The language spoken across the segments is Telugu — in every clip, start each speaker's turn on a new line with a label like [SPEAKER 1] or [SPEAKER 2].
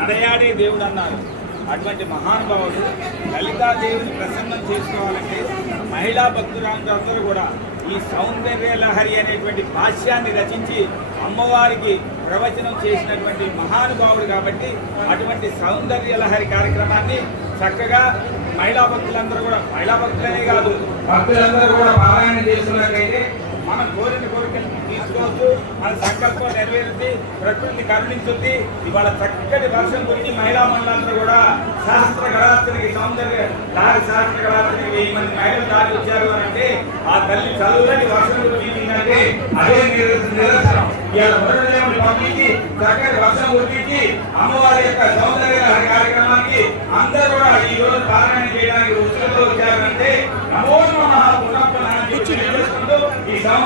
[SPEAKER 1] నడయాడే దేవుడు అన్నారు అటువంటి మహానుభావుడు లలితాదేవిని ప్రసన్నం చేసుకోవాలంటే మహిళా భక్తురాందరూ కూడా ఈ సౌందర్య లహరి అనేటువంటి భాష్యాన్ని రచించి అమ్మవారికి ప్రవచనం చేసినటువంటి మహానుభావుడు కాబట్టి అటువంటి సౌందర్య లహరి కార్యక్రమాన్ని చక్కగా మహిళా భక్తులందరూ కూడా మహిళా భక్తులనే కాదు భక్తులందరూ కూడా పారాయణ చేస్తున్నట్లయితే మన కోరిన కోరికలు తీసుకోవచ్చు మన సంకల్పం నెరవేరుద్ది ప్రకృతి కరుణించుద్ది. ఇవాళ చక్కటి వర్షం గురించి మహిళా మండలంతా కూడా శాస్త్ర కళాత్రికి సౌందర్య దారి శాస్త్ర కళాత్రికి వెయ్యి మంది మహిళలు దారి వచ్చారు అని అంటే ఆ తల్లి చల్లటి వర్షం కురిపించిందంటే అదే నిర- ఇవాళ పంపించి చక్కటి వర్షం గురించి అమ్మవారి యొక్క సౌందర్య కార్యక్రమానికి అందరూ కూడా ఈ రోజు పారాయణ చేయడానికి ఉత్సవంలో వచ్చారంటే నమో నమః పునఃపునః అని చెప్పి తెలియజేసుకుంటూ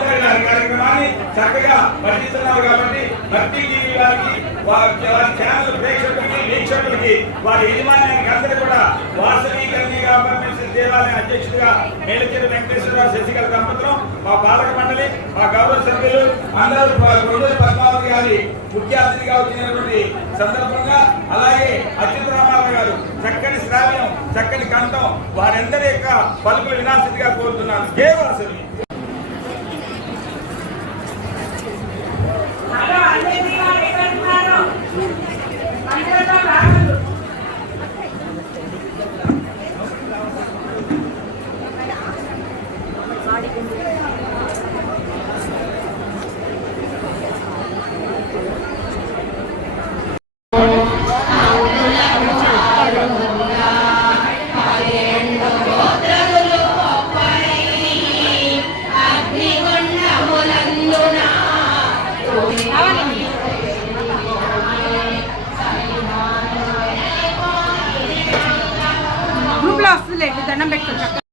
[SPEAKER 1] కార్యక్రమాన్ని చక్కగా పండిస్తున్నారు కాబట్టి భక్తి టీవీ వారికి వారి వారి ఛానల్ ప్రేక్షకులకి వీక్షకులకి వారి యజమాన్యానికి అందరూ కూడా వాసవీకరణి పరమేశ్వర దేవాలయ అధ్యక్షుడిగా మేలచేరు వెంకటేశ్వరరావు శశికళ దంపతులు మా పాలక మండలి మా గౌరవ సభ్యులు అందరూ రెండు పద్మావతి గారి ముఖ్య అతిథిగా వచ్చినటువంటి సందర్భంగా అలాగే అచ్యుత రామారావు గారు చక్కని శ్రావ్యం చక్కని కంఠం వారందరి యొక్క పలుకులు వినాశిగా కోరుతున్నాను. జై
[SPEAKER 2] గ్రూప్లో వస్తుంది దండం పెట్టుకుంటాం.